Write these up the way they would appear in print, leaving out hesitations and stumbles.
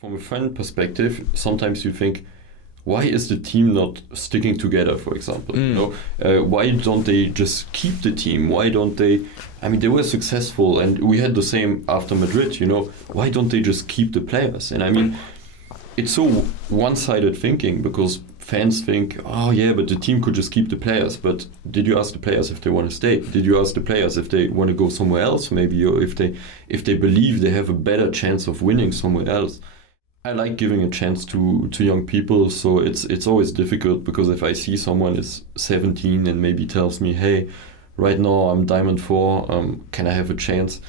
From a fan perspective, sometimes you think, why is the team not sticking together, for example? Why don't they just keep the team? Why don't they... I mean, they were successful, and we had the same after Madrid, Why don't they just keep the players? And I mean, it's so one-sided thinking, because fans think, oh yeah, but the team could just keep the players. But did you ask the players if they want to stay? Did you ask the players if they want to go somewhere else, maybe, or if they believe they have a better chance of winning somewhere else? I like giving a chance to young people, so it's always difficult, because if I see someone is 17 and maybe tells me, hey, right now I'm Diamond 4, can I have a chance?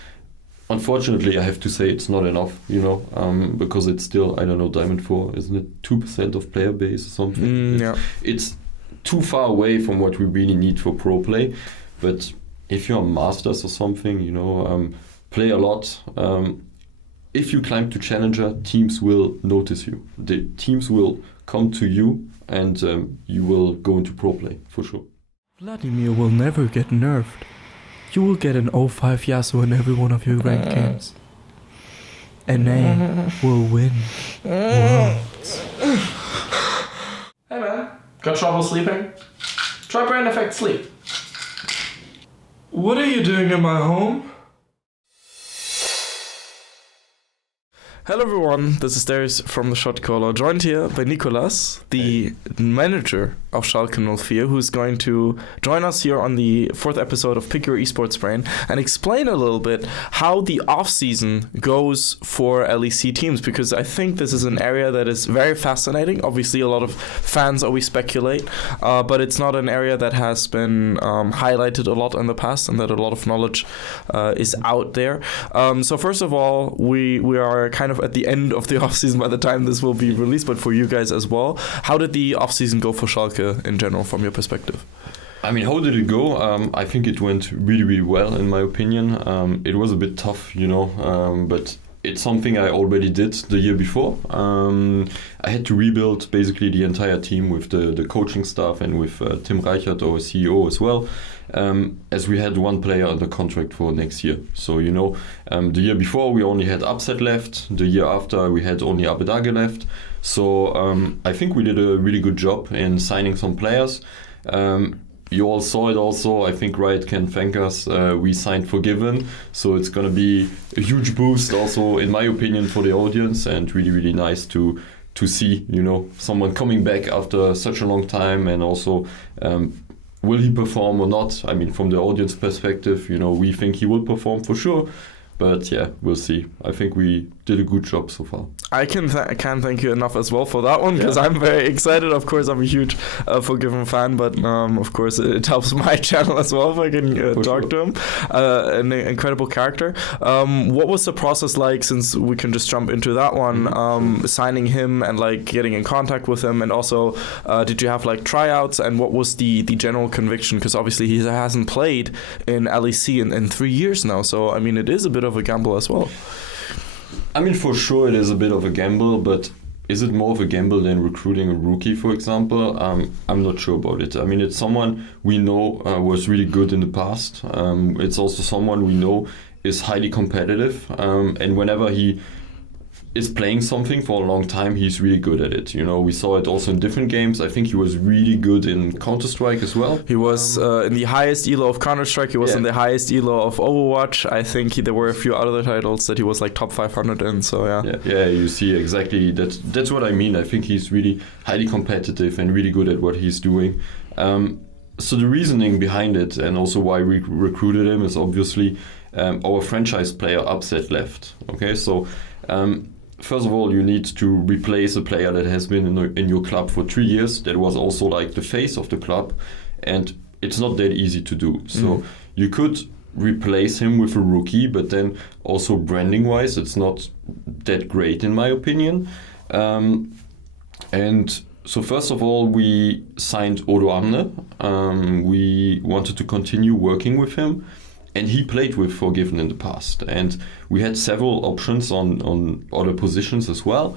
Unfortunately, I have to say it's not enough, because it's still, I don't know, Diamond 4, isn't it 2% of player base or something? It's too far away from what we really need for pro play. But if you're a Masters or something, play a lot. If you climb to Challenger, teams will notice you. The teams will come to you, and you will go into pro play, for sure. Vladimir will never get nerfed. You will get an 0-5 Yasuo in every one of your ranked games. NA will win worlds. Hey man, got trouble sleeping? Try Brain Effect Sleep. What are you doing in my home? Hello everyone, this is Darius from the Shotcaller, joined here by Nicolas, the manager of Schalke 04, who's going to join us here on the 4th episode of Pick Your Esports Brain and explain a little bit how the off-season goes for LEC teams, because I think this is an area that is very fascinating. Obviously, a lot of fans always speculate, but it's not an area that has been highlighted a lot in the past, and that a lot of knowledge is out there. So first of all, we are kind of at the end of the off-season by the time this will be released, but for you guys as well. How did the off-season go for Schalke in general from your perspective? I mean, how did it go? I think it went really, really well, in my opinion. It was a bit tough, but it's something I already did the year before. I had to rebuild basically the entire team with the coaching staff and with Tim Reichert, our CEO, as well. As we had one player under contract for next year. So, the year before we only had Upset left. The year after we had only Abedage left. So I think we did a really good job in signing some players. You all saw it also. I think Riot can thank us. We signed Forgiven. So it's going to be a huge boost also, in my opinion, for the audience, and really, really nice to see, someone coming back after such a long time, and also will he perform or not? I mean, from the audience perspective, we think he will perform for sure. But yeah, we'll see. I think we did a good job so far. I can't thank you enough as well for that one, because I'm very excited. Of course, I'm a huge Forgiven fan, but of course it helps my channel as well if I can talk to him. An incredible character. What was the process like, since we can just jump into that one, signing him and like getting in contact with him, and also did you have like tryouts, and what was the general conviction? Because obviously he hasn't played in LEC in 3 years now, so I mean it is a bit of a gamble as well. I mean, for sure it is a bit of a gamble, but is it more of a gamble than recruiting a rookie, for example? I'm not sure about it. I mean, it's someone we know was really good in the past. It's also someone we know is highly competitive, and whenever he is playing something for a long time, he's really good at it. We saw it also in different games. I think he was really good in Counter-Strike as well. He was in the highest elo of Counter-Strike. He was in the highest elo of Overwatch. I think there were a few other titles that he was like top 500 in. So yeah, you see exactly that's what I mean. I think he's really highly competitive and really good at what he's doing. So the reasoning behind it, and also why we recruited him, is obviously our franchise player Upset left. Okay, so first of all, you need to replace a player that has been in your club for 3 years, that was also like the face of the club, and it's not that easy to do. So you could replace him with a rookie, but then also branding wise it's not that great in my opinion. And so first of all, we signed Odo Amne. We wanted to continue working with him, and he played with Forgiven in the past, and we had several options on other positions as well.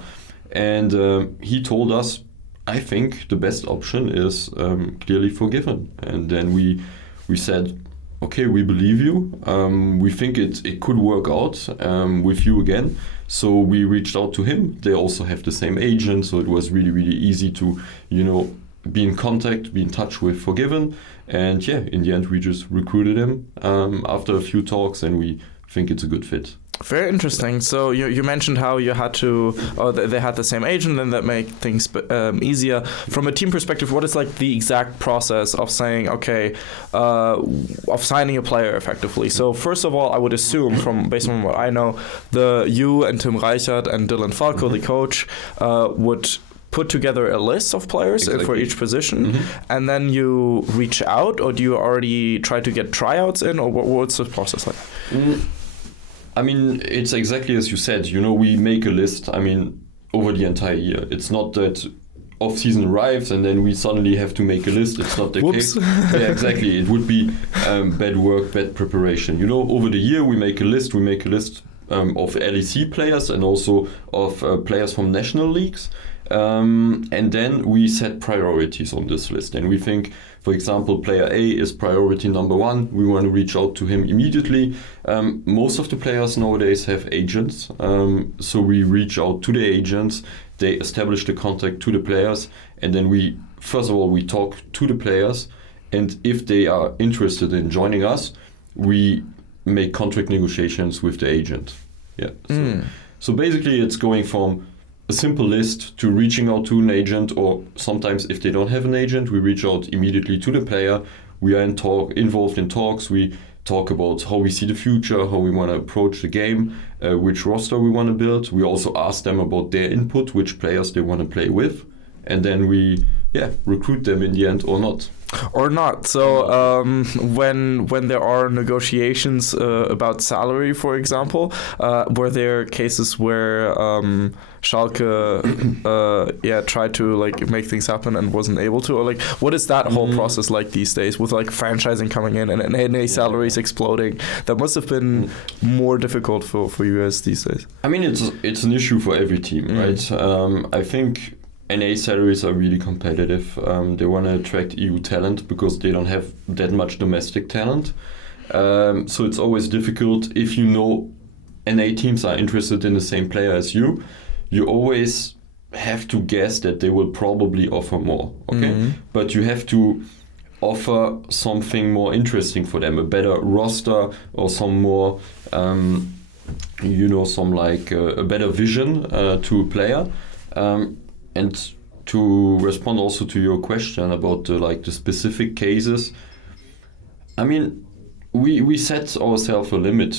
And he told us, I think the best option is clearly Forgiven. And then we said, okay, we believe you. We think it could work out with you again. So we reached out to him. They also have the same agent, so it was really, really easy to, be in contact, be in touch with Forgiven. And yeah, in the end, we just recruited him after a few talks, and we think it's a good fit. Very interesting. So you mentioned how you had to, or they had the same agent, and that made things easier. From a team perspective, what is like the exact process of saying, okay, of signing a player effectively? So first of all, I would assume, based on what I know, you and Tim Reichert and Dylan Falco, the coach, would put together a list of players for each position, and then you reach out, or do you already try to get tryouts in, or what's the process like? I mean, it's exactly as you said. We make a list. I mean, over the entire year. It's not that off-season arrives and then we suddenly have to make a list. It's not the case. Yeah, exactly. It would be bad work, bad preparation. Over the year we make a list. We make a list of LEC players and also of players from national leagues. And then we set priorities on this list. And we think, for example, player A is priority number 1. We want to reach out to him immediately. Most of the players nowadays have agents. So we reach out to the agents. They establish the contact to the players. And then we talk to the players. And if they are interested in joining us, we make contract negotiations with the agent. Yeah. So basically it's going from a simple list to reaching out to an agent, or sometimes if they don't have an agent, we reach out immediately to the player. We are involved in talks. We talk about how we see the future, how we want to approach the game, which roster we want to build. We also ask them about their input, which players they want to play with, and then we recruit them in the end or not. So when there are negotiations about salary, for example, were there cases where Schalke tried to like make things happen and wasn't able to, or like what is that whole process like these days with like franchising coming in and NA salaries exploding? That must have been more difficult for you guys these days. I mean, it's an issue for every team, right? I think NA salaries are really competitive. They want to attract EU talent because they don't have that much domestic talent. So it's always difficult. If NA teams are interested in the same player as you always have to guess that they will probably offer more. Okay, but you have to offer something more interesting for them, a better roster or some more, a better vision to a player. And to respond also to your question about the specific cases, I mean, we set ourselves a limit.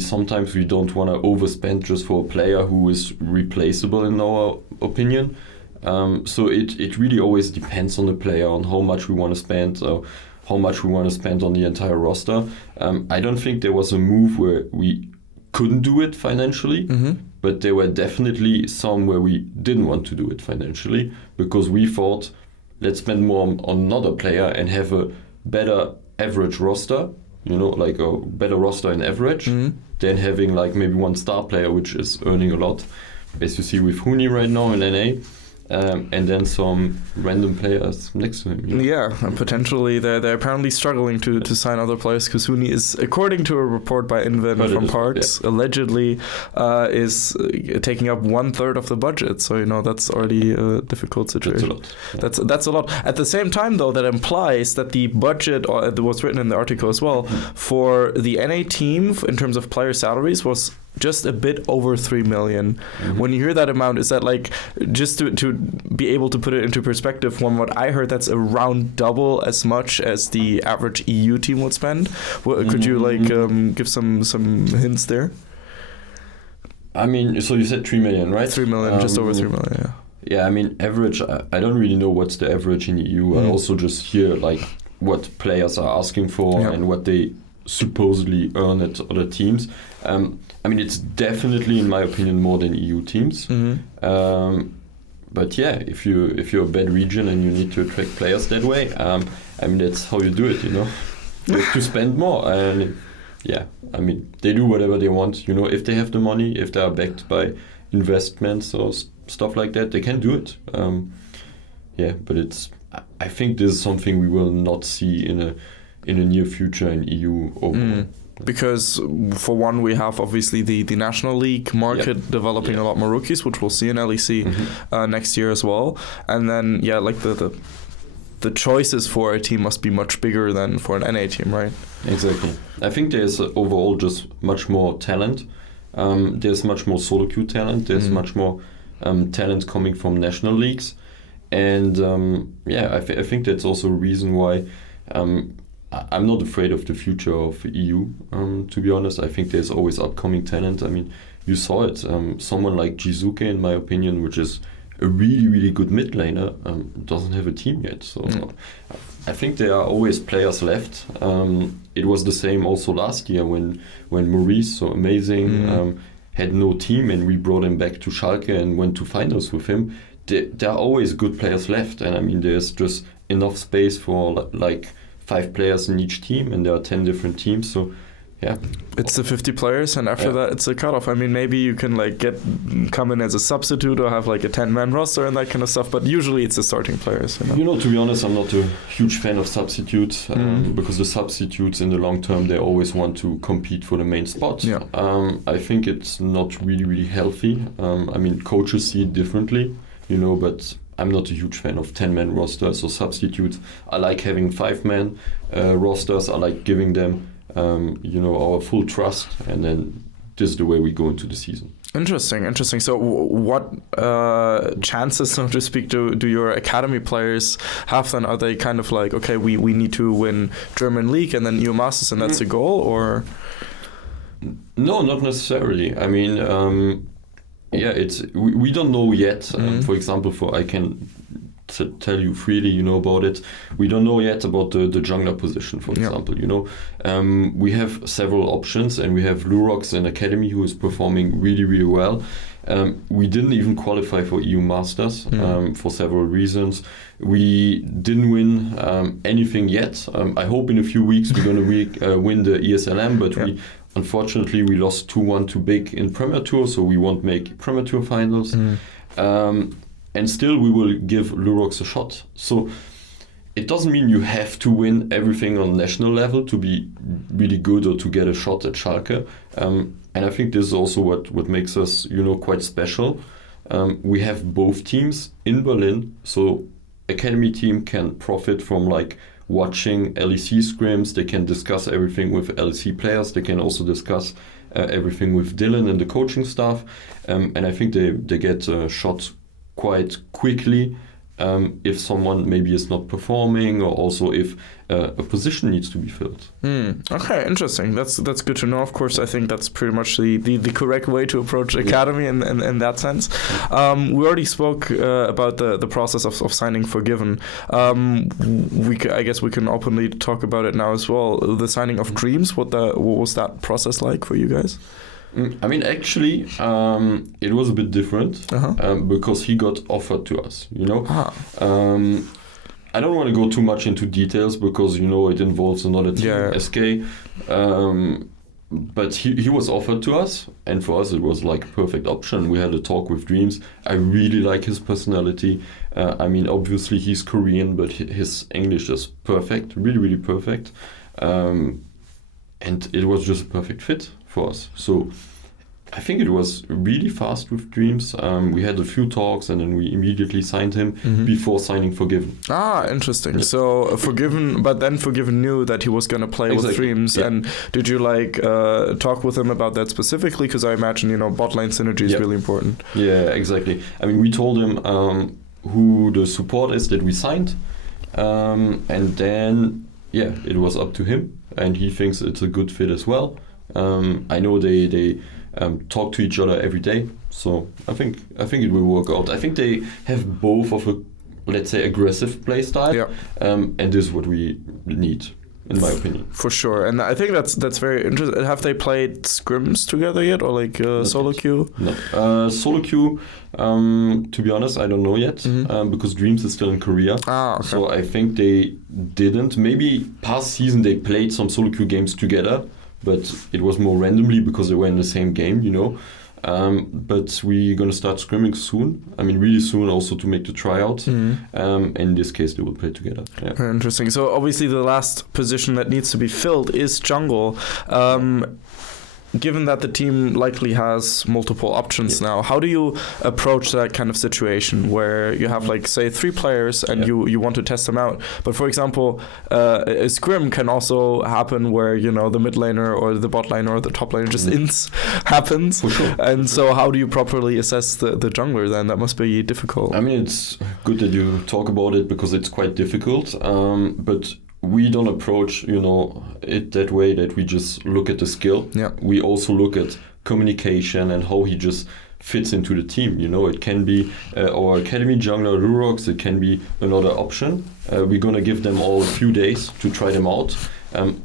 Sometimes we don't want to overspend just for a player who is replaceable in our opinion. So it really always depends on the player, on how much we want to spend, how much we want to spend on the entire roster. I don't think there was a move where we couldn't do it financially. But there were definitely some where we didn't want to do it financially because we thought, let's spend more on another player and have a better average roster, like a better roster in average than having like maybe one star player which is earning a lot, as you see with Huni right now in NA. And then some random players next to him. Yeah, and potentially they're apparently struggling to sign other players because Huni is, according to a report by Inven from Parks, allegedly is taking up 1/3 of the budget. So that's already a difficult situation. That's a lot. That's a lot. At the same time, though, that implies that the budget, or it was written in the article as well, for the NA team in terms of player salaries was just a bit over 3 million. When you hear that amount, is that like, just to be able to put it into perspective, from what I heard, that's around double as much as the average EU team would spend? Could you give some hints there? I mean, so you said 3 million, right? 3 million, just over 3 million, yeah. Yeah, I mean, average, I don't really know what's the average in the EU. I also just hear like what players are asking for and what they supposedly earn at other teams. I mean, it's definitely, in my opinion, more than EU teams. But yeah, if you're a bad region and you need to attract players that way, I mean, that's how you do it. You have to spend more. And yeah, I mean, they do whatever they want. If they have the money, if they are backed by investments or stuff like that, they can do it. But I think this is something we will not see in a near future in EU overall. Because for one, we have obviously the National League market developing a lot more rookies, which we'll see in LEC next year as well. And then like the choices for a team must be much bigger than for an NA team, right? Exactly. I think there's overall just much more talent. There's much more solo queue talent. There's much more talent coming from national leagues. And I think that's also a reason why I'm not afraid of the future of EU, to be honest. I think there's always upcoming talent. I mean, you saw it. Someone like Jizuke, in my opinion, which is a really, really good mid laner, doesn't have a team yet. So I think there are always players left. It was the same also last year when Maurice, so amazing, had no team and we brought him back to Schalke and went to finals with him. There are always good players left. And I mean, there's just enough space for like 5 players in each team, and there are 10 different teams. So it's the 50 players, and after that it's a cutoff. I mean, maybe you can like come in as a substitute or have like a 10-man roster and that kind of stuff, but usually it's the starting players. To be honest, I'm not a huge fan of substitutes because the substitutes in the long term, they always want to compete for the main spot. I think it's not really, really healthy. I mean, coaches see it differently, but I'm not a huge fan of 10-man rosters or substitutes. I like having 5-man rosters. I like giving them our full trust, and then this is the way we go into the season. Interesting. So what chances, so to speak, do your academy players have then? Are they kind of like, okay, we need to win German League and then EU Masters and that's the goal, or? No, not necessarily. I mean, we don't know yet. For example, I can tell you freely, about it. We don't know yet about the jungler position, for example. We have several options, and we have Lurox in Academy who is performing really, really well. We didn't even qualify for EU Masters for several reasons. We didn't win anything yet. I hope in a few weeks we're going to win the ESLM, but unfortunately we lost 2-1 to Big in Premier Tour, so we won't make Premier Tour finals. And still we will give Lurox a shot. So it doesn't mean you have to win everything on national level to be really good or to get a shot at Schalke. And I think this is also what makes us, quite special. We have both teams in Berlin, so academy team can profit from like watching LEC scrims. They can discuss everything with LEC players. They can also discuss everything with Dylan and the coaching staff. And I think they get a shot quite quickly if someone maybe is not performing, or also if a position needs to be filled. Okay, interesting. That's good to know. Of course, I think that's pretty much the correct way to approach academy in that sense. We already spoke about the process of signing Forgiven. I guess we can openly talk about it now as well. The signing of Dreams. What was that process like for you guys? I mean, actually, it was a bit different because he got offered to us, I don't want to go too much into details because, it involves another team, SK. But he was offered to us, and for us it was like a perfect option. We had a talk with Dreams. I really like his personality. I mean, obviously he's Korean, but his English is perfect, really, really perfect. And it was just a perfect fit for us. So I think it was really fast with Dreams. We had a few talks and then we immediately signed him before signing Forgiven. Interesting. So Forgiven, but then Forgiven knew that he was going to play with Dreams. And did you talk with him about that specifically? Because I imagine, bot lane synergy is really important. Yeah, exactly. I mean, we told him who the support is that we signed. And then, it was up to him. And he thinks it's a good fit as well. I know they talk to each other every day, so I think it will work out. I think they have both of a, let's say, aggressive play style, and this is what we need, in my opinion. For sure, and I think that's very interesting. Have they played scrims together yet, or like solo queue? No, solo queue. To be honest, I don't know yet because Dreams is still in Korea. Okay. So I think they didn't. Maybe past season they played some solo queue games together, but it was more randomly because they were in the same game, but we're gonna start scrimming soon. I mean, really soon, also to make the tryout. And in this case, they will play together. Yeah. Very interesting. So obviously, the last position that needs to be filled is jungle. Given that the team likely has multiple options now, how do you approach that kind of situation where you have, like, say, 3 players and you want to test them out? But for example, a scrim can also happen where, you know, the mid laner or the bot laner or the top laner just ints happens. For sure. And so how do you properly assess the jungler then? That must be difficult. I mean, it's good that you talk about it because it's quite difficult. But we don't approach, you know, it that way that we just look at the skill. Yeah. We also look at communication and how he just fits into the team. You know, it can be our academy jungler Rurox, it can be another option. We're gonna give them all a few days to try them out.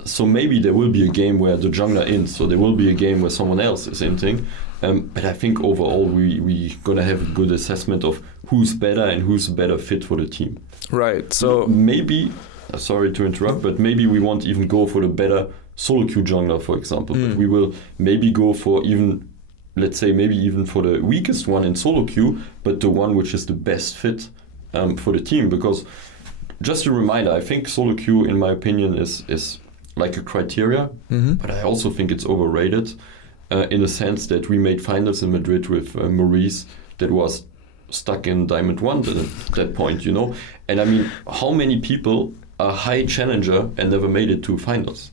So maybe there will be a game where the jungler ints, so there will be a game where someone else is inting. But I think overall we gonna have a good assessment of who's better and who's a better fit for the team. Right. So maybe, sorry to interrupt, but maybe we won't even go for the better solo queue jungler, for example. But we will maybe go for even, let's say, maybe even for the weakest one in solo queue, but the one which is the best fit for the team. Because just a reminder, I think solo queue, in my opinion, is like a criteria, but I also think it's overrated in the sense that we made finals in Madrid with Maurice that was stuck in Diamond 1 at that point, you know. And I mean, how many people are high challenger and never made it to finals?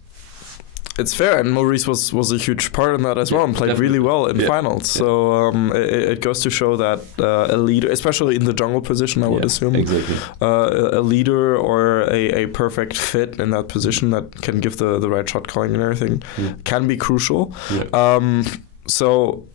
It's fair, and Maurice was a huge part in that as well, and played definitely. really well in finals. So it goes to show that a leader, especially in the jungle position, I would assume, exactly. A leader or a perfect fit in that position that can give the right shot calling and everything can be crucial. So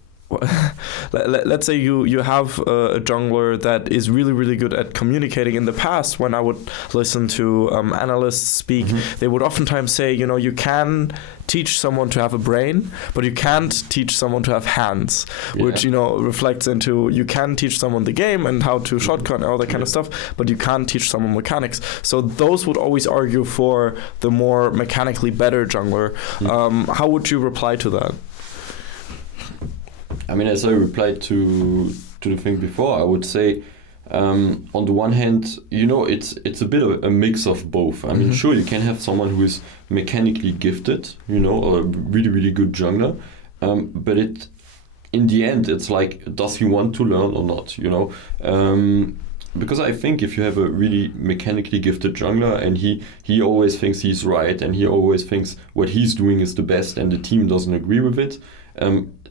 let's say you have a jungler that is really, really good at communicating. In the past, when I would listen to analysts speak, they would oftentimes say, you know, you can teach someone to have a brain, but you can't teach someone to have hands, which, you know, reflects into you can teach someone the game and how to shotgun and all that kind of stuff, but you can't teach someone mechanics. So those would always argue for the more mechanically better jungler. How would you reply to that? I mean, as I replied to the thing before, I would say, on the one hand, you know, it's a bit of a mix of both. I mean, sure, you can have someone who is mechanically gifted, you know, or a really, really good jungler, but in the end, it's like, does he want to learn or not, you know? Because I think if you have a really mechanically gifted jungler and he always thinks he's right and he always thinks what he's doing is the best and the team doesn't agree with it,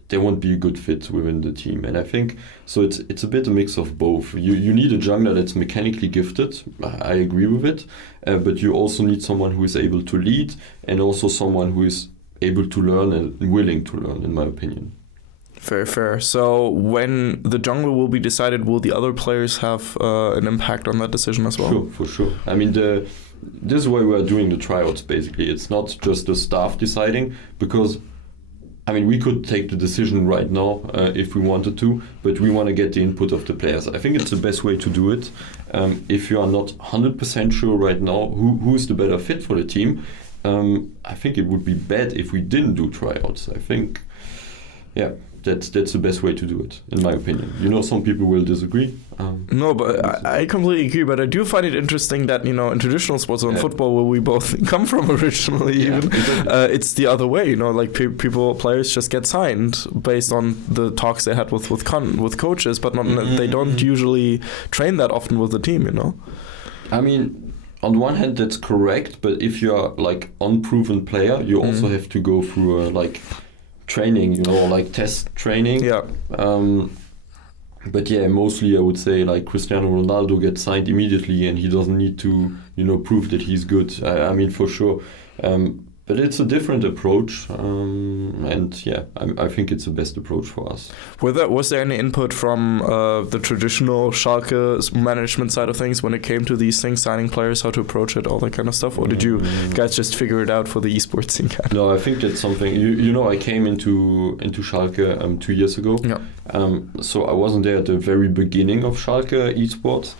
there won't be a good fit within the team. And I think so it's a bit a mix of both. You need a jungler that's mechanically gifted, I agree with it, but you also need someone who is able to lead and also someone who is able to learn and willing to learn, in my opinion. Very fair. So when the jungler will be decided, will the other players have an impact on that decision as well? Sure, for sure. I mean, this is why we are doing the tryouts, basically. It's not just the staff deciding, because I mean, we could take the decision right now if we wanted to, but we want to get the input of the players. I think it's the best way to do it. If you are not 100% sure right now who's the better fit for the team, I think it would be bad if we didn't do tryouts. I think, that's the best way to do it, in my opinion. You know, some people will disagree. No, but I completely agree. But I do find it interesting that, you know, in traditional sports, in football, where we both come from originally, it's the other way. You know, like players just get signed based on the talks they had with coaches, but they don't usually train that often with the team. You know, I mean, on one hand, that's correct. But if you're like unproven player, you also have to go through training, you know, like test training. But mostly I would say like Cristiano Ronaldo gets signed immediately and he doesn't need to, you know, prove that he's good. I mean, for sure. But it's a different approach, I think it's the best approach for us. Was there any input from the traditional Schalke management side of things when it came to these things, signing players, how to approach it, all that kind of stuff? Or did you guys just figure it out for the esports scene? No, I think that's something, you know, I came into Schalke 2 years ago. So I wasn't there at the very beginning of Schalke esports.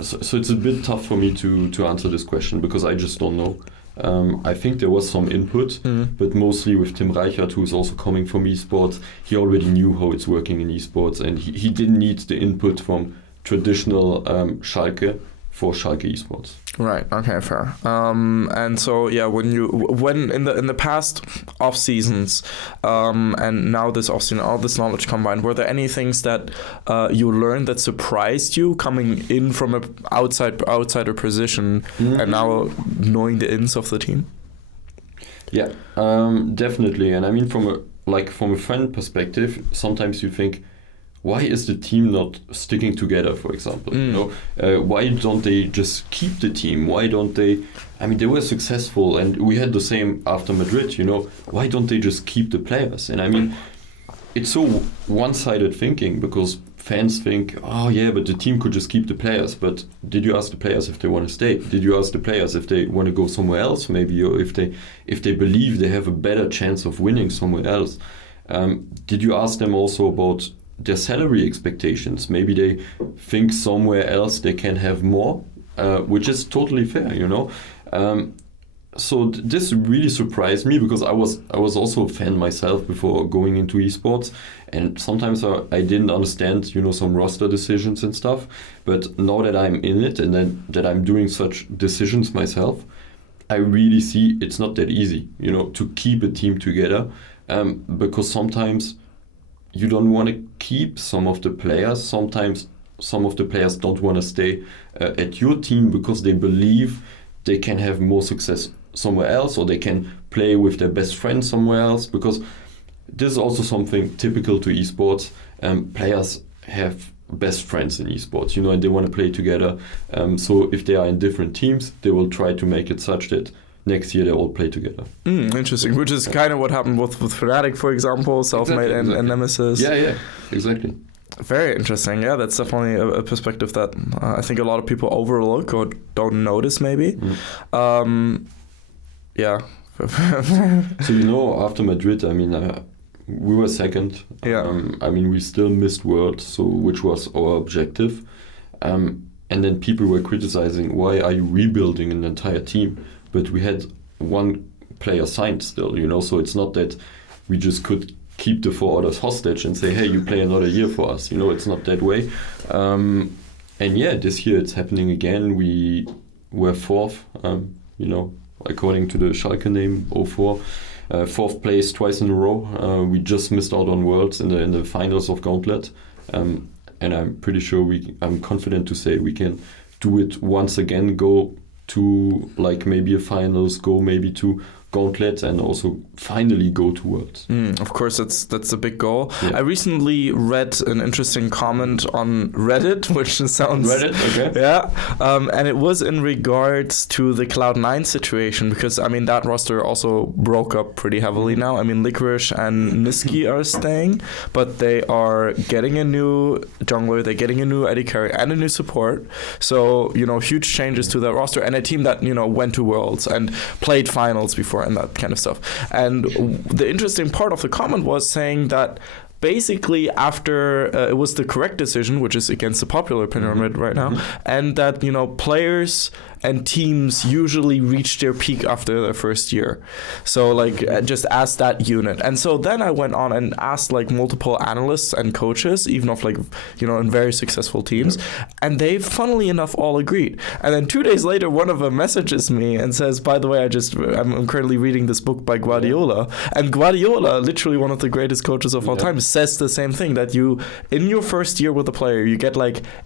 So it's a bit tough for me to answer this question because I just don't know. I think there was some input, but mostly with Tim Reichert, who is also coming from esports. He already knew how it's working in esports, and he didn't need the input from traditional Schalke for Schalke esports. Right. Okay. Fair. And so yeah, when in the past off seasons, and now this off season, all this knowledge combined, were there any things that you learned that surprised you coming in from a outsider position and now knowing the ins of the team? Yeah, definitely. And I mean, from a friend perspective, sometimes you think, why is the team not sticking together, for example? Why don't they just keep the team? Why don't they? I mean, they were successful, and we had the same after Madrid. Why don't they just keep the players? And I mean, it's so one-sided thinking, because fans think, oh yeah, but the team could just keep the players. But did you ask the players if they want to stay? Did you ask the players if they want to go somewhere else, maybe, or if they believe they have a better chance of winning somewhere else? Did you ask them also about their salary expectations? Maybe they think somewhere else they can have more, which is totally fair, So this really surprised me, because I was also a fan myself before going into esports, and sometimes I didn't understand, some roster decisions and stuff. But now that I'm in it, and then that I'm doing such decisions myself, I really see it's not that easy, to keep a team together, because sometimes you don't want to keep some of the players. Sometimes some of the players don't want to stay at your team because they believe they can have more success somewhere else, or they can play with their best friend somewhere else. Because this is also something typical to esports. Players have best friends in esports, and they want to play together. So if they are in different teams, they will try to make it such that next year they all play together. Interesting, which is kind of what happened with Fnatic, for example, Selfmade exactly. and Nemesis. Yeah, exactly. Very interesting. Yeah, that's definitely a perspective that I think a lot of people overlook or don't notice, maybe. Yeah. So, after Madrid, I mean, we were second. Yeah. I mean, we still missed Worlds, which was our objective. And then people were criticizing, why are you rebuilding an entire team? But we had one player signed still, so it's not that we just could keep the 4 others hostage and say, hey, you play another year for us. It's not that way. And yeah, this year it's happening again. We were 4th, according to the Schalke name, 04. 4th place twice in a row. We just missed out on Worlds in the finals of Gauntlet. And I'm pretty sure I'm confident to say we can do it once again, go to maybe a finals, go maybe to Gauntlet, and also finally go to Worlds. Of course, that's a big goal. Yeah. I recently read an interesting comment on Reddit, which sounds... Reddit, okay. Yeah, and it was in regards to the Cloud9 situation, because, I mean, that roster also broke up pretty heavily now. I mean, Licorice and Niski are staying, but they are getting a new jungler, they're getting a new AD carry and a new support. So, huge changes to that roster, and a team that, went to Worlds and played finals before and that kind of stuff. And the interesting part of the comment was saying that basically after it was the correct decision, which is against the popular opinion right now, and that players and teams usually reach their peak after their first year. So just ask that unit. And so then I went on and asked multiple analysts and coaches, even of in very successful teams, and they funnily enough all agreed. And then 2 days later, one of them messages me and says, by the way, I'm currently reading this book by Guardiola, and Guardiola, literally one of the greatest coaches of all time, says the same thing, that you in your first year with a player, you get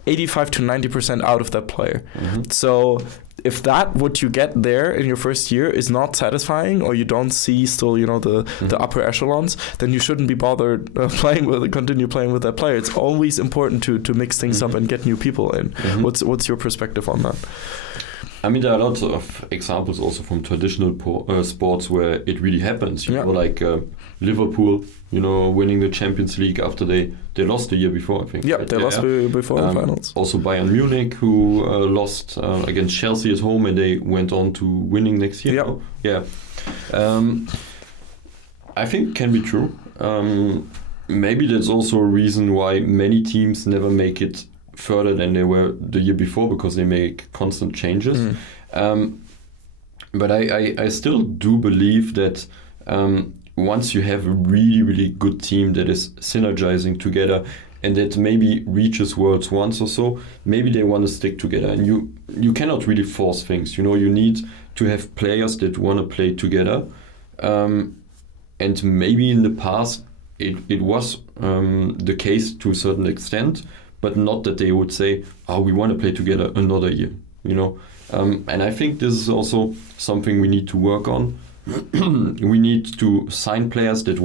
85 to 90% out of that player. So if what you get there in your first year is not satisfying, or you don't see still the upper echelons, then you shouldn't be bothered continue playing with that player. It's always important to mix things up and get new people in. What's your perspective on that? I mean, there are lots of examples also from traditional sports where it really happens. Liverpool, winning the Champions League after they lost the year before, I think. Yeah, right? They lost before the finals. Also Bayern Munich, who lost against Chelsea at home, and they went on to winning next year. Yeah. I think it can be true. Maybe that's also a reason why many teams never make it further than they were the year before, because they make constant changes. But I still do believe that once you have a really, really good team that is synergizing together and that maybe reaches Worlds once or so, maybe they want to stick together. And you cannot really force things. You need to have players that want to play together. And maybe in the past it was the case to a certain extent, but not that they would say, "Oh, we want to play together another year." And I think this is also something we need to work on. We need to sign players that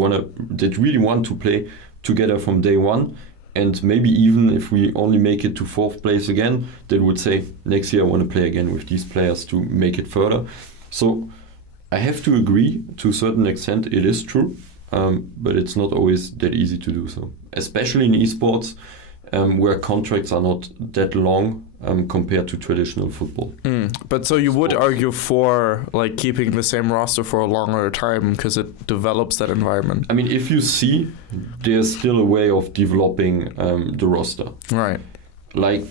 really want to play together from day one. And maybe even if we only make it to 4th place again, they would say, next year I want to play again with these players to make it further. So I have to agree to a certain extent, it is true, but it's not always that easy to do so. Especially in esports, where contracts are not that long compared to traditional football. But so you would argue for like keeping the same roster for a longer time because it develops that environment. I mean, if you see, there's still a way of developing the roster. Right. Like,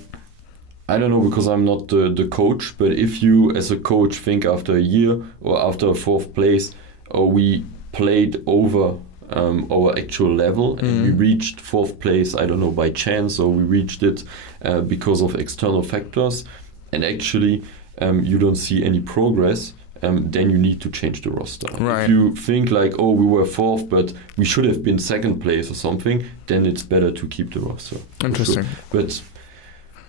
I don't know because I'm not the coach, but if you as a coach think after a year or after a 4th place, or we played over our actual level and we reached 4th place, I don't know, by chance, or we reached it because of external factors, and actually you don't see any progress, then you need to change the roster. Right. If you think like, oh, we were 4th, but we should have been 2nd place or something, then it's better to keep the roster. Interesting. Sure. But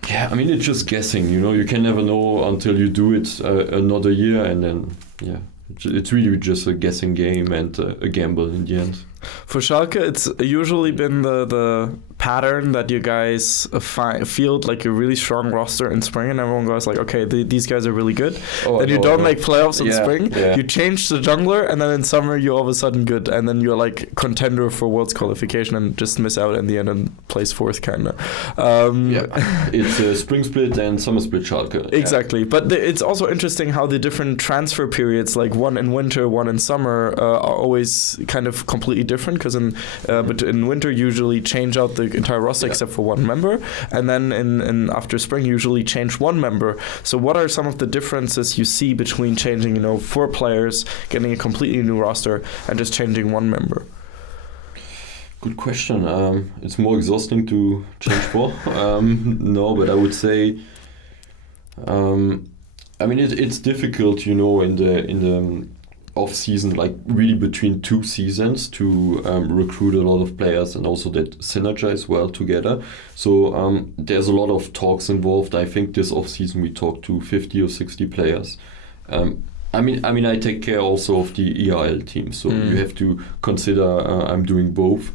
yeah, I mean, it's just guessing, you can never know until you do it another year, and then, yeah, it's really just a guessing game and a gamble in the end. For Schalke, it's usually been the pattern that you guys field like a really strong roster in spring, and everyone goes like, okay, these guys are really good. Then you don't make playoffs in spring. Yeah. You change the jungler, and then in summer you're all of a sudden good, and then you're like contender for Worlds qualification and just miss out in the end and place 4th kind of. It's a spring split and summer split Schalke. Exactly, but it's also interesting how the different transfer periods, like one in winter, one in summer, are always kind of completely different, because but in winter usually change out the entire roster except for one member, and then in after spring usually change one member. So what are some of the differences you see between changing 4 players, getting a completely new roster, and just changing one member? Good question. It's more exhausting to change 4. No, but I would say I mean it's difficult, in the off season, like really between 2 seasons, to recruit a lot of players and also that synergize well together. So there's a lot of talks involved. I think this off season we talked to 50 or 60 players. I mean I take care also of the ERL team, so you have to consider I'm doing both.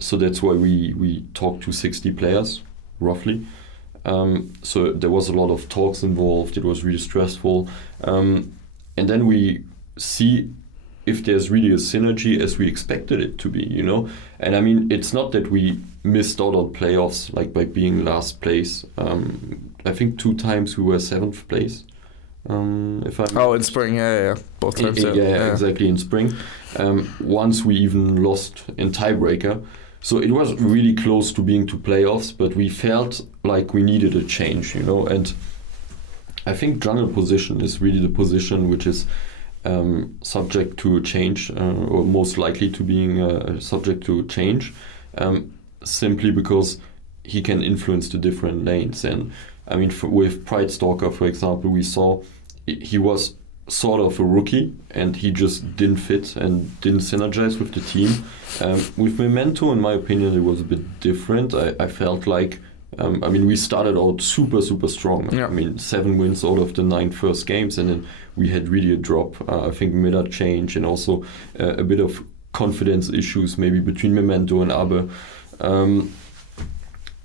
So that's why we talked to 60 players roughly. So there was a lot of talks involved. It was really stressful, and then we see if there's really a synergy as we expected it to be, And I mean, it's not that we missed out on playoffs like by being last place. I think 2 times we were 7th place. In spring, yeah, both times. Yeah, exactly, in spring. Once we even lost in tiebreaker. So it was really close to being to playoffs, but we felt like we needed a change, And I think jungle position is really the position which is subject to a change, or most likely to being subject to change, simply because he can influence the different lanes. And I mean, with Pride Stalker, for example, we saw he was sort of a rookie and he just didn't fit and didn't synergize with the team. With Memento, in my opinion, it was a bit different. I felt like we started out super strong. Yeah. I mean, 7 wins out of the 9 first games, and then we had really a drop. I think meta change and also a bit of confidence issues maybe between Memento and Abe.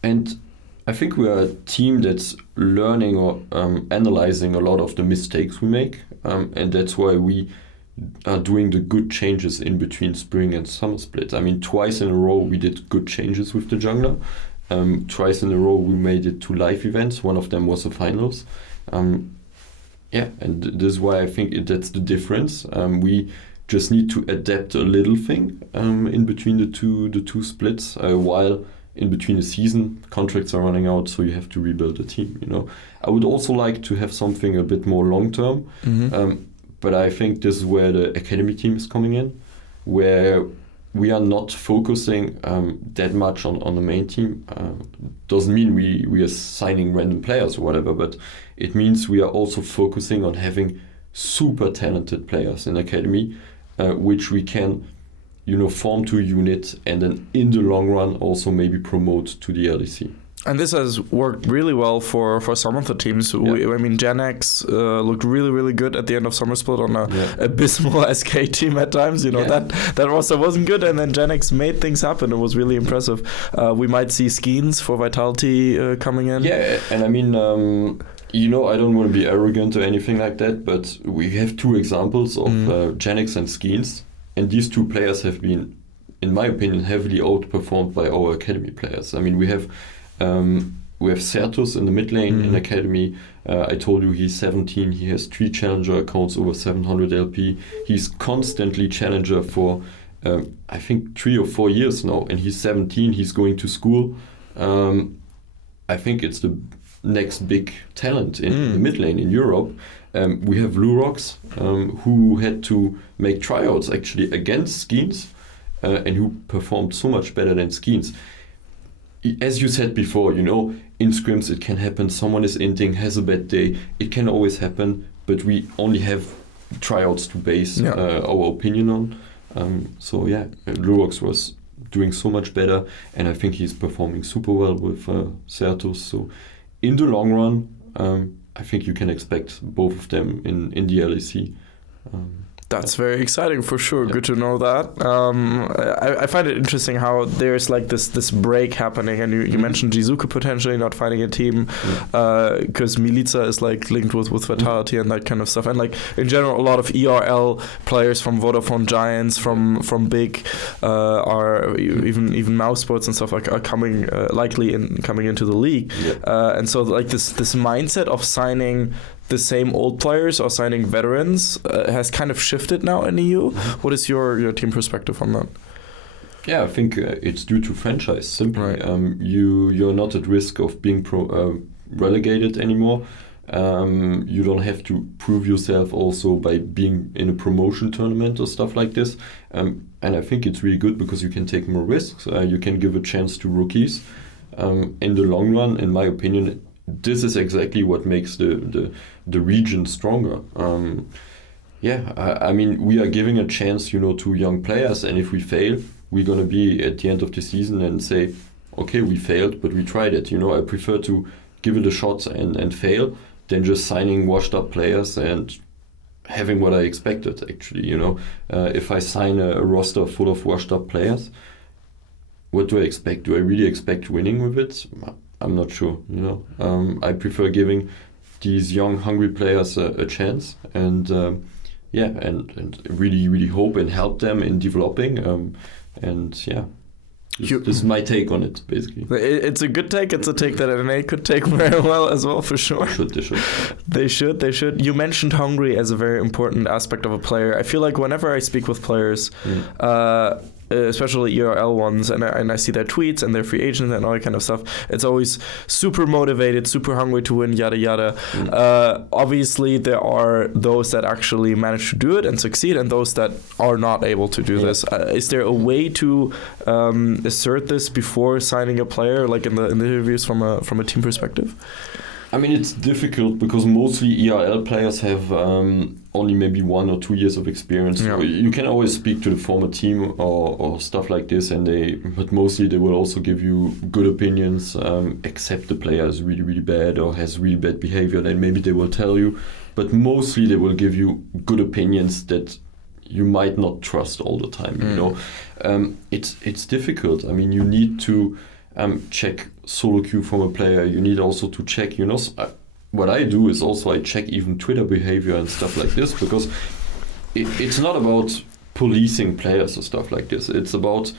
And I think we are a team that's learning or analyzing a lot of the mistakes we make, and that's why we are doing the good changes in between spring and summer split. I mean, twice in a row we did good changes with the jungler. Twice in a row we made it to live events. One of them was the finals. And this is why I think that's the difference. We just need to adapt a little thing in between the two splits, while in between the season contracts are running out, so you have to rebuild the team. I would also like to have something a bit more long term. but I think this is where the academy team is coming in, where we are not focusing that much on the main team. Doesn't mean we are signing random players or whatever, but it means we are also focusing on having super talented players in academy, which we can, form to a unit and then in the long run also maybe promote to the LEC. And this has worked really well for some of the teams. I mean, Gen X looked really, really good at the end of Summer Split on a abysmal SK team at times. That roster wasn't good, and then Gen X made things happen. It was really impressive. We might see Skeens for Vitality coming in. Yeah, and I mean, I don't want to be arrogant or anything like that, but we have two examples of Gen X and Skeens, and these two players have been, in my opinion, heavily outperformed by our academy players. I mean, we have Certus in the mid lane in academy. I told you he's 17. He has 3 challenger accounts over 700 LP. He's constantly challenger for I think 3 or 4 years now, and he's 17. He's going to school. I think it's the next big talent in the mid lane in Europe. We have Lurox, who had to make tryouts actually against Skeens, and who performed so much better than Skeens. As you said before, in scrims it can happen. Someone is inting, has a bad day. It can always happen, but we only have tryouts to base our opinion on. Lurox was doing so much better, and I think he's performing super well with Certus. So in the long run, I think you can expect both of them in the LEC. That's very exciting for sure. Yeah. Good to know that. I find it interesting how there's like this break happening, and you mentioned Jizuka potentially not finding a team because Milica is like linked with Vitality and that kind of stuff, and like in general a lot of ERL players from Vodafone Giants, from Big, are even Mouse Sports and stuff are coming coming into the league, and so like this mindset of signing the same old players or signing veterans has kind of shifted now in EU. What is your team perspective on that? Yeah, I think it's due to franchise. Simply, right. You're not at risk of being relegated anymore. You don't have to prove yourself also by being in a promotion tournament or stuff like this. And I think it's really good because you can take more risks. You can give a chance to rookies. In the long run, in my opinion, this is exactly what makes the region stronger. I mean, we are giving a chance, to young players, and if we fail, we're going to be at the end of the season and say, okay, we failed, but we tried it. I prefer to give it a shot and fail than just signing washed up players and having what I expected, actually. If I sign a roster full of washed up players, what do I expect? Do I really expect winning with it? I'm not sure, I prefer giving these young, hungry players a chance, and really, really hope and help them in developing. This is my take on it, basically. It's a good take. It's a take that NA could take very well as well, for sure. They should. You mentioned hungry as a very important aspect of a player. I feel like whenever I speak with players, especially ERL ones, and I see their tweets and their free agents and all that kind of stuff, it's always super motivated, super hungry to win, yada yada. Obviously there are those that actually manage to do it and succeed, and those that are not able to do this. Is there a way to assert this before signing a player, like in the interviews from a team perspective? I mean, it's difficult because mostly ERL players have only maybe 1 or 2 years of experience. Yeah. You can always speak to the former team or stuff like this, but mostly they will also give you good opinions, except the player is really, really bad or has really bad behavior, then maybe they will tell you. But mostly they will give you good opinions that you might not trust all the time. It's difficult. I mean, you need to check solo queue from a player. You need also to check, what I do is also I check even Twitter behavior and stuff like this, because it's not about policing players or stuff like this. It's about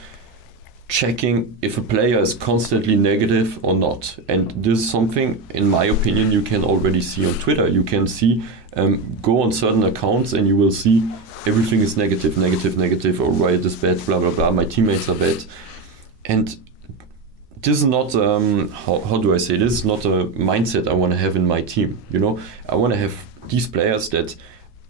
checking if a player is constantly negative or not. And this is something, in my opinion, you can already see on Twitter. You can see, go on certain accounts and you will see everything is negative, or Riot is bad, blah, blah, blah, my teammates are bad. And this is not, how do I say, this is not a mindset I want to have in my team. I want to have these players that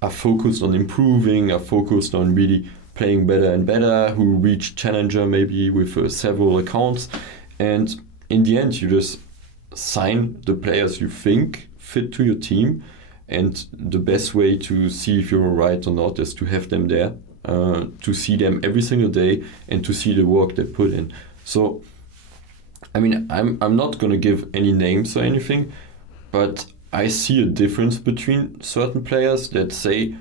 are focused on improving, are focused on really playing better and better, who reach challenger maybe with several accounts. And in the end, you just sign the players you think fit to your team. And the best way to see if you're right or not is to have them there, to see them every single day and to see the work they put in. So, I mean, I'm not going to give any names or anything, but I see a difference between certain players that say,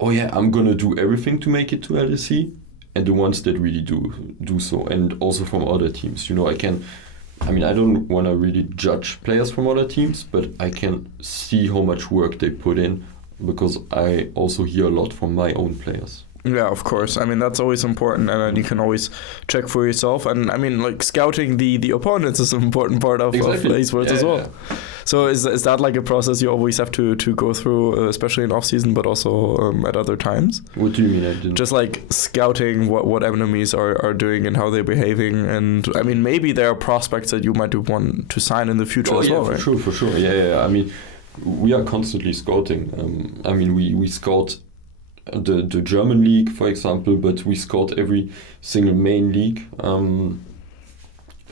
oh yeah, I'm going to do everything to make it to LEC, and the ones that really do so. And also from other teams. You know, I don't want to really judge players from other teams, but I can see how much work they put in, because I also hear a lot from my own players. Yeah, of course. I mean, that's always important, and then you can always check for yourself. And I mean, like, scouting the opponents is an important part of esports as well. Yeah. So is that like a process you always have to go through, especially in off-season, but also at other times? What do you mean? I didn't... Just like scouting what enemies are doing and how they're behaving. And I mean, maybe there are prospects that you might want to sign in the future as well, right? For sure. Yeah. I mean, we are constantly scouting. I mean, we scout the German league, for example, but we scout every single main league.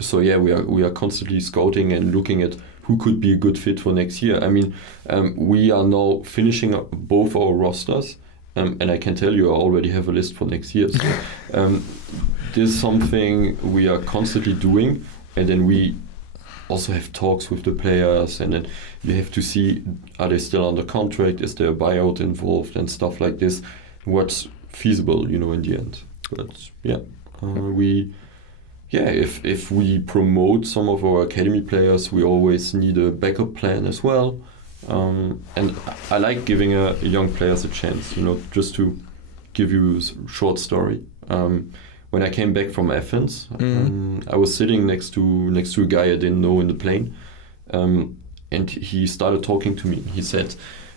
So yeah, we are constantly scouting and looking at who could be a good fit for next year. I mean, we are now finishing up both our rosters, and I can tell you I already have a list for next year. So, this is something we are constantly doing, and then we also have talks with the players, and then you have to see, are they still under contract, is there a buyout involved and stuff like this, what's feasible, you know, in the end. But yeah, if we promote some of our academy players, we always need a backup plan as well. And I like giving young players a chance, you know, just to give you a short story. When I came back from Athens, I was sitting next to a guy I didn't know in the plane, and he started talking to me. He said,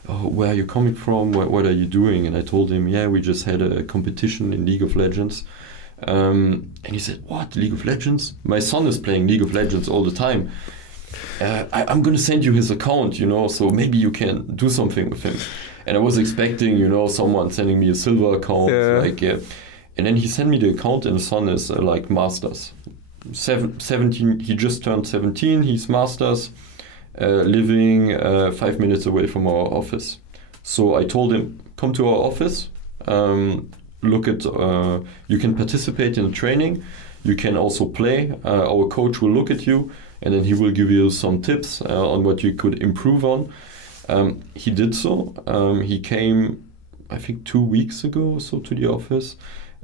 "Oh, where are you coming from? What are you doing?" And I told him, "Yeah, we just had a competition in League of Legends." And he said, "What, League of Legends? My son is playing League of Legends all the time. I'm going to send you his account, you know, so maybe you can do something with him." And I was expecting, you know, someone sending me a silver account, And then he sent me the account, and the son is like masters. 17, he just turned 17, he's masters, living 5 minutes away from our office. So I told him, come to our office, look at, you can participate in training, you can also play, our coach will look at you, and then he will give you some tips on what you could improve on. He did so. He came, I think 2 weeks ago or so to the office.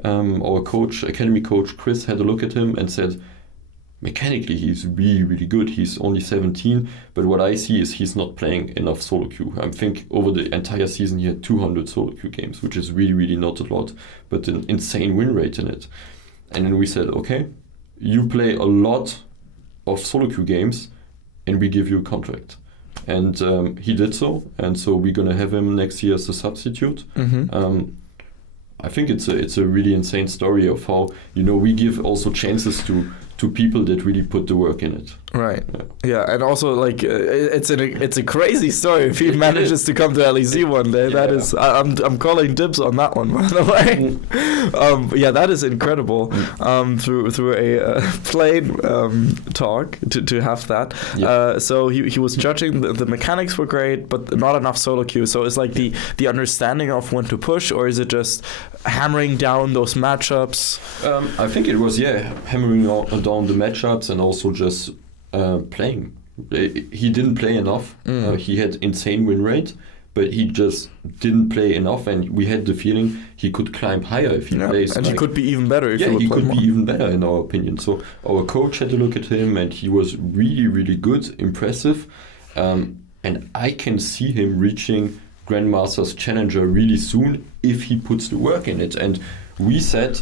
Our coach, academy coach Chris, had a look at him and said, mechanically he's really, really good. He's only 17, but what I see is he's not playing enough solo queue. I think over the entire season he had 200 solo queue games, which is really, really not a lot, but an insane win rate in it. And then we said, okay, you play a lot of solo queue games and we give you a contract. And he did so, and so we're going to have him next year as a substitute. I think it's a really insane story of how, you know, we give also chances to people that really put the work in it. Right. Yeah, and also like it's a crazy story if he manages to come to LEC one day. That is, I'm calling dibs on that one, by the way. Yeah, that is incredible. Through a plain talk to have that. Yeah. So he was judging the mechanics were great, but not enough solo queue. So it's like the understanding of when to push, or is it just hammering down those matchups? I think it was hammering down the matchups and also just playing. He didn't play enough. He had insane win rate, but he just didn't play enough, and we had the feeling he could climb higher if he plays. And he could be even better if he would play more. Be even better in our opinion. So our coach had to look at him, and he was really, really good, impressive, and I can see him reaching Grandmaster's Challenger really soon if he puts the work in it. And we said,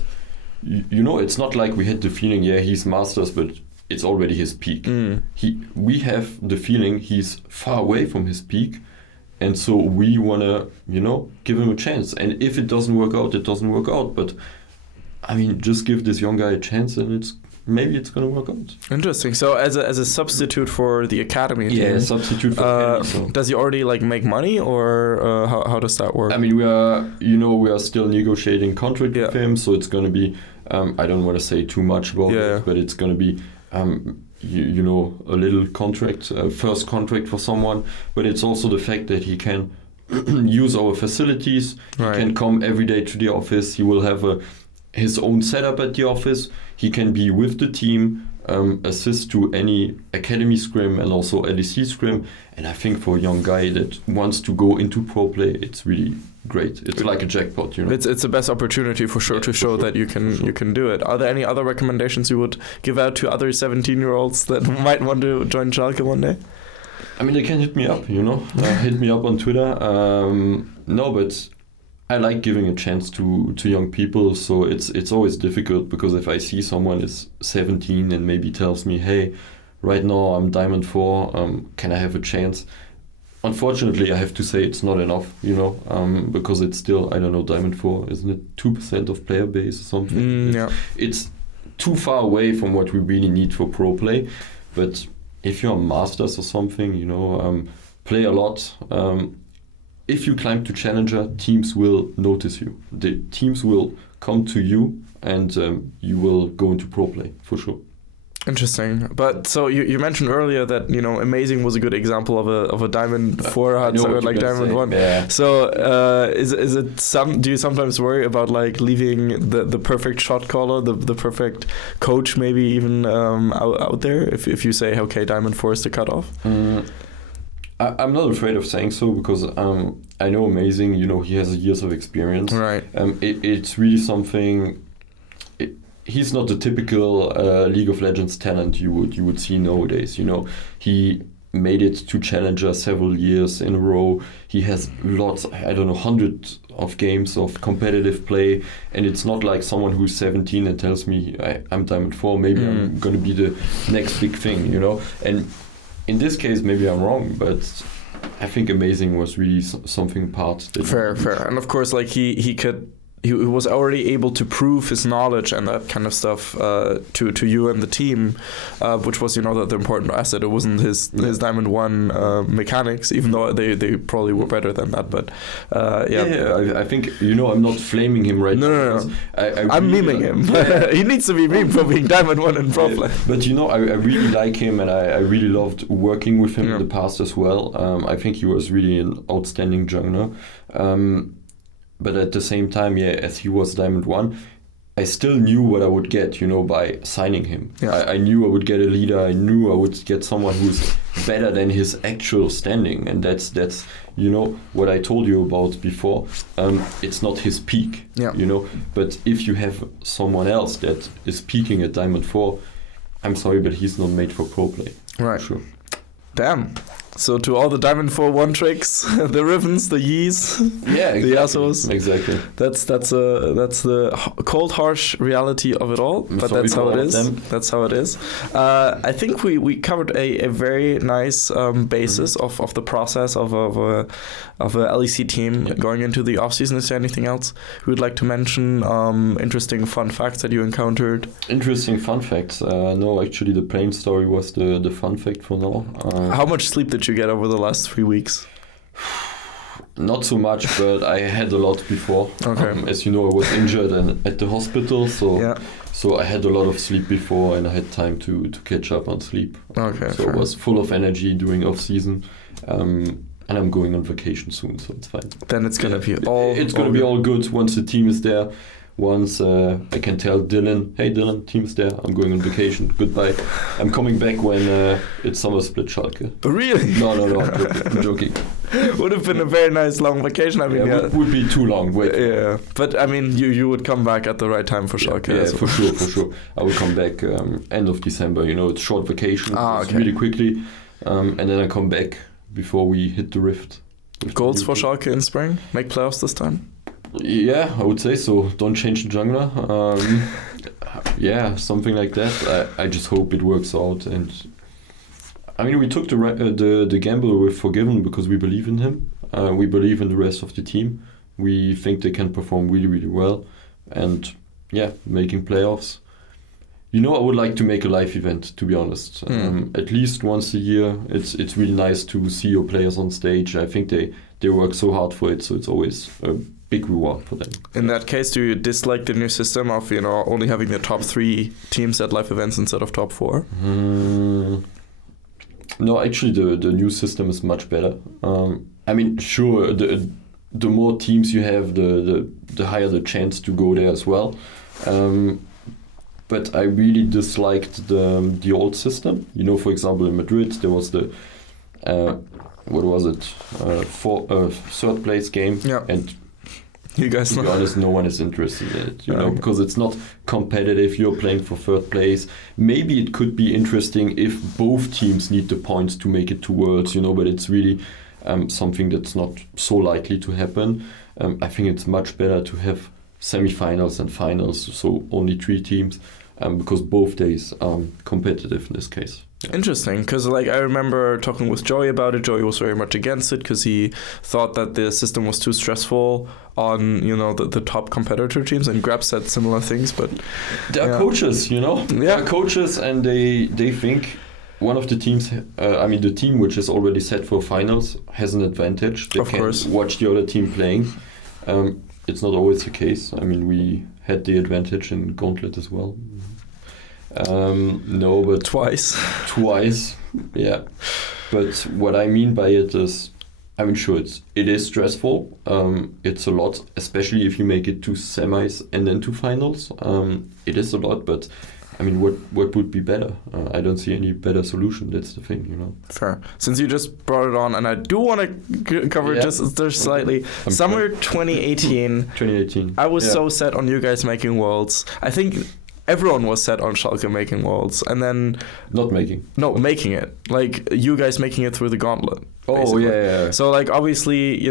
you know, it's not like we had the feeling, he's Masters, but it's already his peak. We have the feeling he's far away from his peak, and so we want to, you know, give him a chance. And if it doesn't work out, it doesn't work out. But I mean, just give this young guy a chance, and maybe it's going to work out. Interesting. So as a substitute for the academy team, Yeah, substitute for academy, so. Does he already like make money, or how does that work? I mean, we are still negotiating contract with him, so it's going to be. I don't want to say too much about it, but it's going to be. A little contract, first contract for someone, but it's also the fact that he can use our facilities. He can come every day to the office. He will have his own setup at the office. He can be with the team, assist to any academy scrim and also LEC scrim. And I think for a young guy that wants to go into pro play, it's really great. It's like a jackpot, It's the best opportunity for sure to show that you can do it. Are there any other recommendations you would give out to other 17-year-olds that might want to join Schalke one day? I mean, they can hit me up, hit me up on Twitter. No, but I like giving a chance to young people. So it's always difficult, because if I see someone is 17 and maybe tells me, hey, right now I'm Diamond 4, can I have a chance? Unfortunately, I have to say it's not enough, because it's still, I don't know, Diamond 4, isn't it 2% of player base or something? It's too far away from what we really need for pro play. But if you're a Masters or something, play a lot. If you climb to Challenger, teams will notice you. The teams will come to you, and you will go into pro play, for sure. Interesting. But so you mentioned earlier that Amazing was a good example of a Diamond 4 like Diamond 1. Yeah. So is it do you sometimes worry about like leaving the perfect shot caller, the perfect coach, maybe even out there if you say, okay, Diamond 4 is the cutoff? I'm not afraid of saying so, because I know Amazing. He has years of experience. Right. It's really something. He's not the typical League of Legends talent you would see nowadays. He made it to Challenger several years in a row. He has lots, I don't know, hundreds of games of competitive play, and it's not like someone who's 17 and tells me I'm Diamond 4, maybe I'm going to be the next big thing. And in this case, maybe I'm wrong, but I think Amazing was really something part. Fair. And of course, like he was already able to prove his knowledge and that kind of stuff to you and the team, which was the important asset. It wasn't his Diamond 1 mechanics, even though they probably were better than that. But I think I'm not flaming him right now. No. I'm memeing him. He needs to be memed for being Diamond 1 in pro play. But I really like him, and I really loved working with him in the past as well. I think he was really an outstanding jungler. But at the same time, as he was Diamond 1, I still knew what I would get, by signing him. Yeah. I knew I would get a leader. I knew I would get someone who's better than his actual standing. And that's what I told you about before. It's not his peak, But if you have someone else that is peaking at Diamond 4, I'm sorry, but he's not made for pro play. Right. Sure. Damn. So to all the Diamond 4 one tricks, the Rivens, the Yees, the Yasuos. Exactly. That's the cold, harsh reality of it all. But that's how it is. That's how it is. I think we covered a very nice basis of the process of a LEC team going into the off season. Is there anything else we would like to mention? Interesting fun facts that you encountered? Interesting fun facts. No, actually, the plane story was the fun fact for now. How much sleep did you get over the last 3 weeks? Not so much, but I had a lot before. Okay. As you know, I was injured and at the hospital, so I had a lot of sleep before, and I had time to catch up on sleep. Okay. So I was full of energy during off season, and I'm going on vacation soon, so it's fine. Then it's gonna be all good once the team is there. Once I can tell Dylan, hey Dylan, team's there, I'm going on vacation, goodbye. I'm coming back when it's summer split Schalke. Really? No, I'm joking. Would have been a very nice long vacation. I mean, would be too long. Wait. Yeah, but I mean, you would come back at the right time for Schalke. Yeah, for sure. I will come back end of December. It's short vacation, okay. Really quickly, and then I come back before we hit the rift. Goals for Schalke in spring? Make playoffs this time? Yeah, I would say so. Don't change the jungler. Something like that. I just hope it works out. And I mean, we took the gamble with Forgiven because we believe in him. We believe in the rest of the team. We think they can perform really, really well. And making playoffs. I would like to make a live event, to be honest. At least once a year. It's really nice to see your players on stage. I think they work so hard for it, so it's always a big reward for them. In that case, do you dislike the new system of only having the top 3 teams at live events instead of top 4? No, actually, the new system is much better. I mean, sure, the more teams you have, the higher the chance to go there as well. But I really disliked the old system. For example, in Madrid there was the what was it? Third place game, and you guys to be honest, no one is interested in it, because it's not competitive. You're playing for third place. Maybe it could be interesting if both teams need the points to make it to Worlds, but it's really something that's not so likely to happen. I think it's much better to have semi-finals and finals, so only 3 teams, because both days are competitive in this case. Interesting, because I remember talking with Joey about it. Joey was very much against it because he thought that the system was too stressful on the top competitor teams, and Grab said similar things. But there are coaches, There are coaches, and they think one of the teams, the team which is already set for finals has an advantage. They can watch the other team playing. It's not always the case. We had the advantage in Gauntlet as well. No, but twice, yeah. But what I mean by it is, sure, it is stressful. It's a lot, especially if you make it to semis and then to finals. It is a lot, but what would be better? I don't see any better solution. That's the thing, Fair. Since you just brought it on, and I do want to cover it just slightly. Summer 2018. I was so set on you guys making Worlds. I think everyone was set on Schalke making Worlds, and then making it. You guys making it through the Gauntlet. Basically. Yeah. So obviously,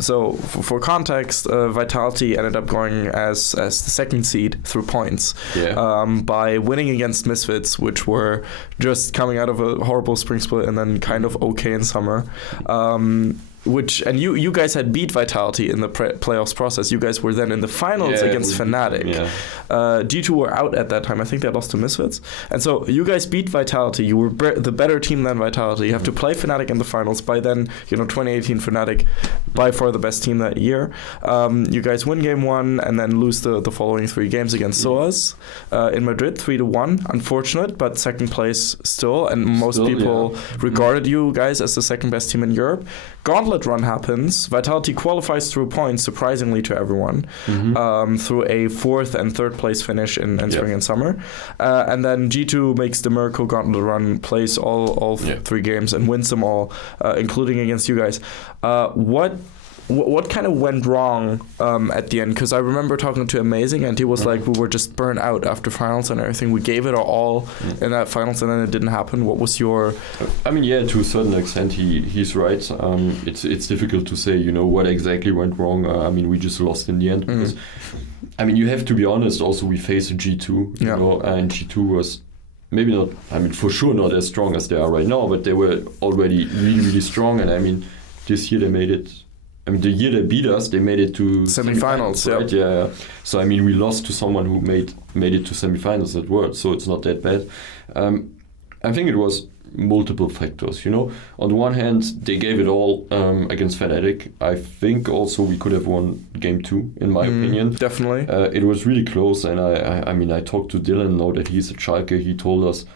so for context, Vitality ended up going as the second seed through points. By winning against Misfits, which were just coming out of a horrible spring split and then kind of okay in summer. And you guys had beat Vitality in the playoffs process. You guys were then in the finals against Fnatic. G2 were out at that time. I think they lost to Misfits. And so you guys beat Vitality. You were the better team than Vitality. You have to play Fnatic in the finals. By then, 2018 Fnatic, by far the best team that year. You guys win game 1 and then lose the following 3 games against SOAS in Madrid, 3-1. Unfortunate, but second place still. And most people regarded you guys as the second best team in Europe. Gauntlet run happens. Vitality qualifies through points, surprisingly to everyone, through a 4th and 3rd place finish in spring and summer. And then G2 makes the miracle Gauntlet run, plays all 3 games and wins them all, including against you guys. What kind of went wrong at the end? Because I remember talking to Amazing, and he was like, we were just burnt out after finals and everything. We gave it our all in that finals, and then it didn't happen. What was your... to a certain extent, he's right. It's difficult to say, what exactly went wrong. We just lost in the end. Because, you have to be honest, also we faced a G2, and G2 was... maybe not, for sure not as strong as they are right now, but they were already really, really strong. And this year they made it... the year they beat us, they made it to semifinals, right? Yeah. So we lost to someone who made it to semifinals at Worlds, so it's not that bad. I think it was multiple factors. On the one hand, they gave it all against Fnatic. I think also we could have won game 2, in my opinion. Definitely. It was really close, and I talked to Dylan now that he's at Schalke. He told us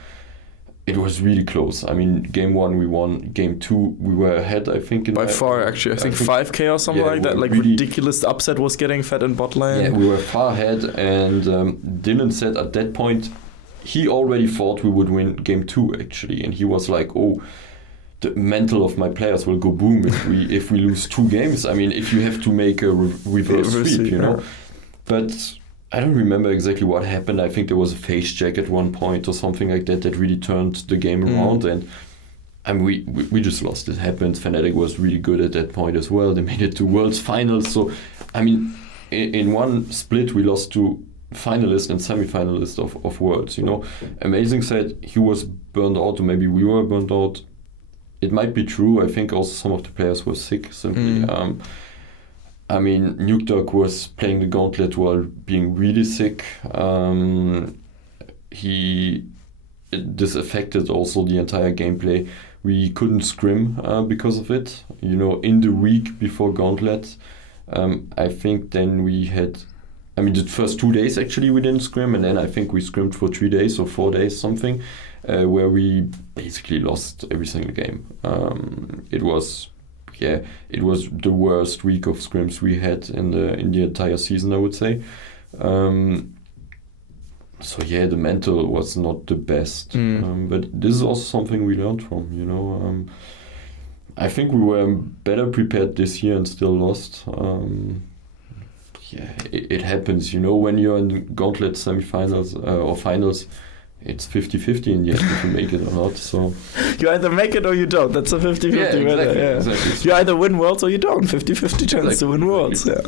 it was really close. Game 1 we won. Game 2 we were ahead, I think. By far, actually. I think 5k or something like that. Really ridiculous upset was getting fed in bot lane. Yeah, we were far ahead, and Dylan said at that point he already thought we would win game 2, actually. And he was like, the mental of my players will go boom if we lose 2 games. If you have to make a reverse sweep, But... I don't remember exactly what happened. I think there was a face check at one point or something like that really turned the game around, and we just lost. It happened. Fnatic was really good at that point as well. They made it to Worlds finals. So, in one split we lost to finalist and semi-finalist of Worlds. Amazing said he was burned out, or maybe we were burned out. It might be true. I think also some of the players were sick simply. I mean, Nuke Dog was playing the gauntlet while being really sick. This affected also the entire gameplay. We couldn't scrim because of it. You know, in the week before Gauntlet, I think then we had, I mean, the first 2 days actually we didn't scrim, and then I think we scrimmed for 3 days or 4 days, something, where we basically lost every single game. It was the worst week of scrims we had in the entire season, I would say. So yeah, the mental was not the best, but this is also something we learned from. You know, I think we were better prepared this year and still lost. It happens. You know, when you're in Gauntlet semifinals or finals, it's 50-50 in the end if you make it or not. So you either make it or you don't. That's a 50-50 exactly. You either win worlds or you don't. 50-50 chance to win worlds. Yeah.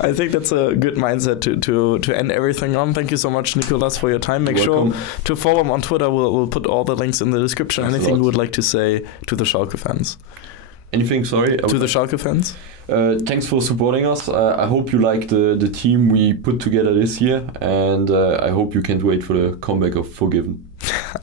I think that's a good mindset to end everything on. Thank you so much, Nicolas, for your time. Make sure to follow him on Twitter. We'll put all the links in the description. Thanks Anything you would like to say to the Schalke fans? Anything, sorry? To the Schalke fans? Thanks for supporting us. I hope you like the team we put together this year, and I hope you can't wait for the comeback of Forgiven.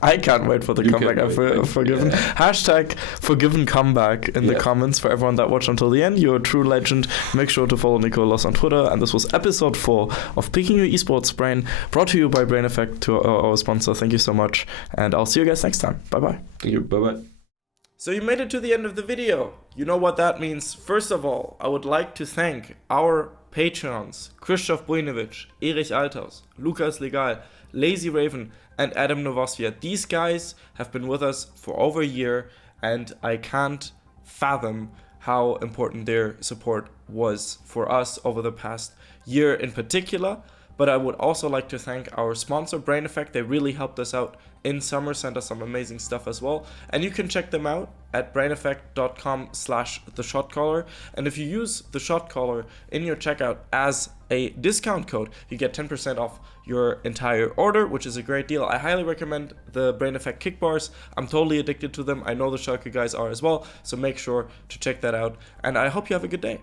I can't wait for the comeback of Forgiven. Yeah. Hashtag Forgiven comeback in the comments for everyone that watched until the end. You're a true legend. Make sure to follow Nicolas on Twitter. And this was episode 4 of Picking Your Esports Brain, brought to you by Brain Effect, to our sponsor. Thank you so much, and I'll see you guys next time. Bye-bye. Thank you. Bye-bye. So you made it to the end of the video. You know what that means. First of all, I would like to thank our patrons, Krzysztof Bujnovic, Erich Althaus, Lukas Legal, Lazy Raven, and Adam Novosvia. These guys have been with us for over a year, and I can't fathom how important their support was for us over the past year in particular. But I would also like to thank our sponsor, Brain Effect. They really helped us out in summer, sent us some amazing stuff as well. And you can check them out at braineffect.com/theshotcaller. And if you use the Shotcaller in your checkout as a discount code, you get 10% off your entire order, which is a great deal. I highly recommend the Brain Effect kick bars. I'm totally addicted to them. I know the Schalke guys are as well. So make sure to check that out. And I hope you have a good day.